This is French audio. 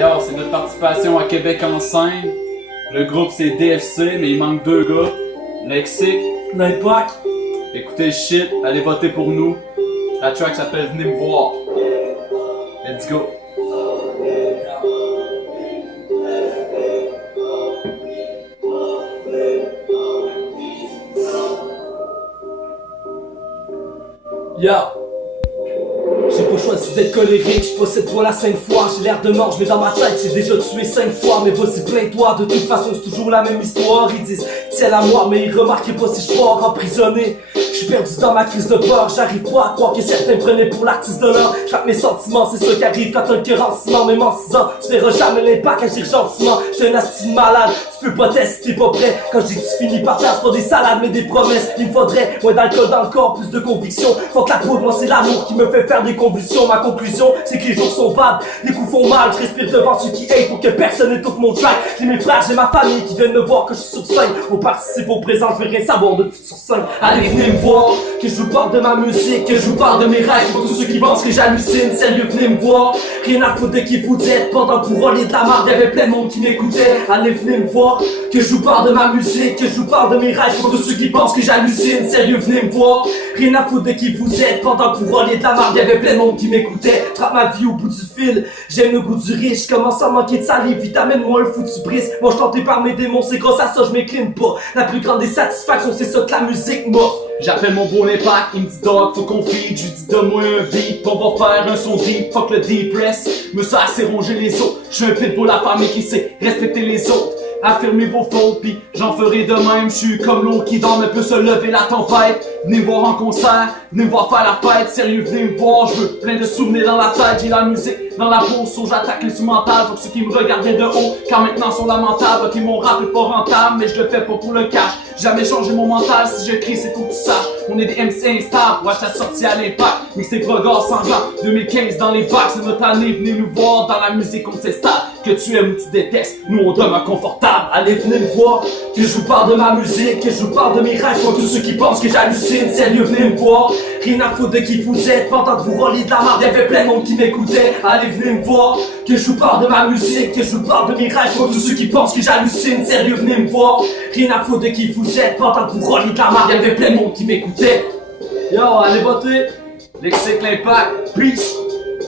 D'ailleurs, c'est notre participation à Québec en scène. Le groupe c'est DFC, mais il manque 2 gars. Lexic, L'Impact. écoutez le shit, allez voter pour nous. La track s'appelle Venez me voir. Let's go. Yo. J'ai pas choisi d'être colérique, je possède pour la 5 fois. J'ai l'air de mort, mais dans ma tête j'ai déjà tué 5 fois. Mais vas-y plains-toi, de toute façon c'est toujours la même histoire. Ils disent tiens la moi, mais ils remarquent pas si je pars emprisonné. Je suis perdu dans ma crise de peur, j'arrive pas à croire que certains prenaient pour l'artiste de l'heure. J'rappe mes sentiments, c'est ça qui arrive quand t'as le cœur en ciment. Même en 6 ans, tu verras jamais l'impact agir gentiment. J'suis un asti malade, tu peux pas tester, t'es pas prêt. Quand je dis que tu finis par terre, c'est pas des salades mais des promesses. Il me faudrait moins d'alcool dans le corps, plus de conviction. Faut que la poudre, moi c'est l'amour qui me fait faire des convulsions. Ma conclusion, c'est que les jours sont bad, les coups font mal. Je respire devant ceux qui hate pour que personne n'étouffe mon track. J'ai mes frères, j'ai ma famille qui viennent me voir que je suis sur scène. On participe au présent, je veux rien savoir de tout sur scène. Allez venez me voir, que je vous parle de ma musique, que je vous parle de mes rêves. Pour tous ceux qui pensent que j'hallucine, sérieux venez me voir. Rien à foutre de qui vous êtes, pendant que vous rôliez de la marde, y'avait plein de monde qui m'écoutait. Allez venez me voir, que je vous parle de ma musique, que je vous parle de mes rêves. Pour tous ceux qui pensent que j'hallucine, sérieux venez me voir. Rien à foutre de qui vous êtes, pendant que vous rôliez de la marde, y'avait plein de monde qui m'écoutait. Trappe ma vie au bout du fil, j'aime le goût du riche. Commence à manquer de salive, vite amène-moi un foutu brise. Moi je tenté par mes démons, c'est grâce à ça je m'incline pas. La plus grande des satisfactions, c'est ça que la musique m'offre. J'appelle mon beau l'impact, il me dit dog, faut qu'on feed. Je lui dis donne-moi un beat, on va faire un son deep. Fuck le deep press, me suis assez rongé les autres. Je suis un pitbull la famille qui sait respecter les autres. Affirmez vos fautes, pis j'en ferai de même. J'suis comme l'eau qui dort, mais peut se lever la tempête. Venez me voir en concert, venez me voir faire la fête. Sérieux, venez me voir, je veux plein de souvenirs dans la tête. J'ai la musique dans la peau, so j'attaque l'instrumental. Faut que ceux qui me regardaient de haut, car maintenant sont lamentables. Ok, mon rap est pas rentable, mais je le fais pas pour le cash. Jamais changer mon mental, si je crie c'est faut que tu saches. On est des MC instables, watch la sortie à l'impact. Mais c'est regard sanglant, 2015 dans les bacs. C'est notre année, venez nous voir, dans la musique on s'installe. Que tu aimes ou tu détestes, nous on demeure confortable. Allez venez me voir, que je vous parle de ma musique, que je vous parle de mes rêves. Pour tous ceux qui pensent que j'hallucine, sérieux venez me voir. Rien à foutre de qui vous êtes, pendant que vous rôliez de la marde, y'avait plein de monde qui m'écoutait. Allez venez me voir, que je vous parle de ma musique, que je vous parle de mes rêves. Pour tous ceux qui pensent que j'hallucine, sérieux venez me voir. Rien à foutre de qui vous êtes, pendant que vous rôliez de la marde, y'avait plein de monde qui m'écoutait. Yo, allez voter. Lexic l'impact, peace.